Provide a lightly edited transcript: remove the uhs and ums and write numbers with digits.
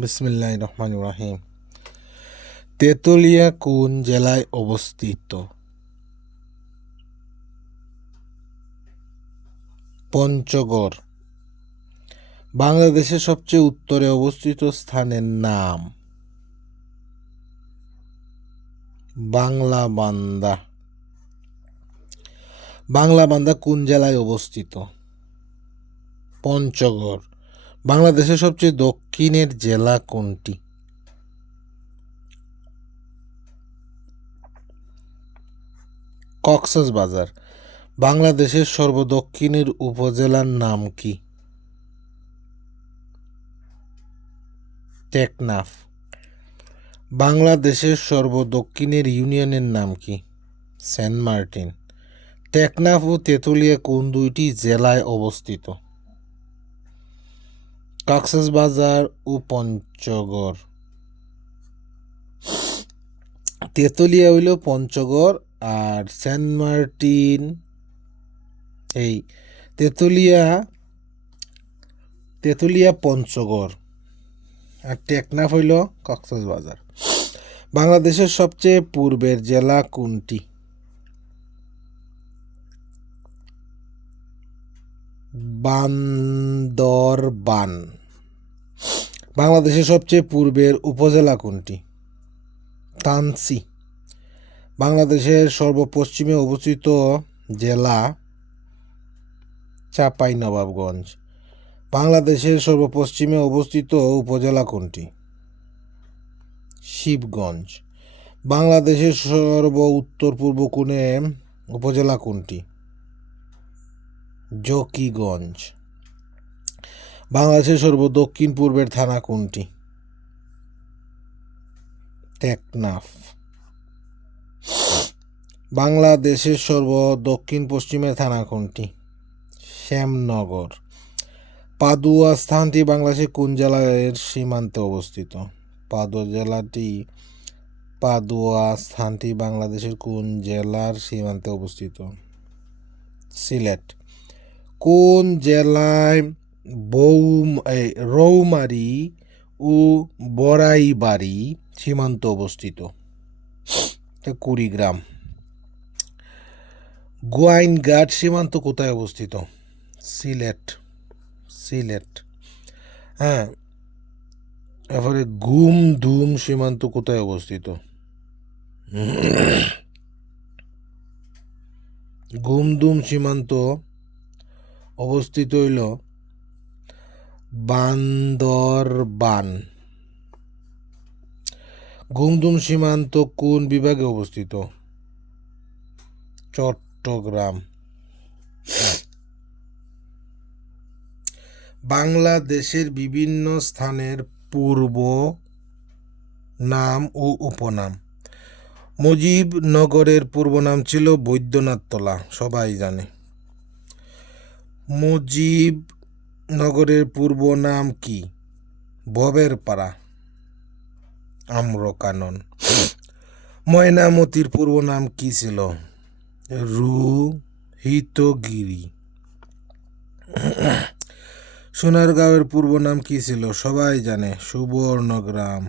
বিসমিল্লাহির রহমানির রহিম। তেঁতুলিয়া কোন জেলায় অবস্থিত? পঞ্চগড়। বাংলাদেশের সবচেয়ে উত্তরে অবস্থিত স্থানের নাম? বাংলাবান্ধা। বাংলাবান্ধা কোন জেলায় অবস্থিত? পঞ্চগড়। বাংলাদেশের সবচেয়ে দক্ষিণের জেলা কোনটি? কক্সবাজার। বাংলাদেশের সর্বদক্ষিণের উপজেলার নাম কি? টেকনাফ। বাংলাদেশের সর্বদক্ষিণের ইউনিয়নের নাম কি? Saint Martin. টেকনাফ ও তেঁতুলিয়া কোন দুইটি জেলায় অবস্থিত? কক্সবাজার ও পঞ্চগড়। তেঁতুলিয়া হইল পঞ্চগড় আর সেন্ট মার্টিন এই তেঁতুলিয়া পঞ্চগড় আর টেকনাফ হইল কক্সবাজার। বাংলাদেশের সবচেয়ে পূর্বের জেলা কোনটি? বান্দরবান। বাংলাদেশের সবচেয়ে পূর্বের উপজেলা কোনটি? তানসি। বাংলাদেশের সর্বপশ্চিমে অবস্থিত জেলা? চাঁপাইনবাবগঞ্জ। বাংলাদেশের সর্বপশ্চিমে অবস্থিত উপজেলা কোনটি? শিবগঞ্জ। বাংলাদেশের উত্তর পূর্ব কোণে উপজেলা কোনটি? জকিগঞ্জ। বাংলাদেশের দক্ষিণ পূর্বের থানা কোনটি? টেকনাফ। বাংলাদেশের দক্ষিণ পশ্চিমের থানা কোনটি? শ্যামনগর। পাদুয়া স্থানটি বাংলাদেশের কোন জেলার সীমান্তে অবস্থিত? পাদুয়া স্থানটি বাংলাদেশের কোন জেলার সীমান্তে অবস্থিত? সিলেট। কোন জেলায় রৌমারী ও বড়াইবাড়ি সীমান্ত অবস্থিত? কুড়িগ্রাম। গোয়াইনঘাট সীমান্ত কোথায় অবস্থিত? সিলেট। হ্যাঁ, এরপরে গুমধুম সীমান্ত কোথায় অবস্থিত? গুমধুম সীমান্ত অবস্থিত হইল বান্দরবান। গুমধুম সীমান্ত কোন বিভাগে অবস্থিত? চট্টগ্রাম। বাংলাদেশের বিভিন্ন স্থানের পূর্ব নাম ও উপনাম। মুজিবনগরের পূর্ব নাম ছিল বৈদ্যনাথতলা, সবাই জানে। মুজিবনগরের পূর্ব নাম কি? ভবের পাড়া, আম্রকানন। ময়নামতির পূর্ব নাম কি ছিল? রোহিতগিরি। সোনারগাঁওয়ের পূর্ব নাম কি ছিল? সবাই জানে, সুবর্ণগ্রাম।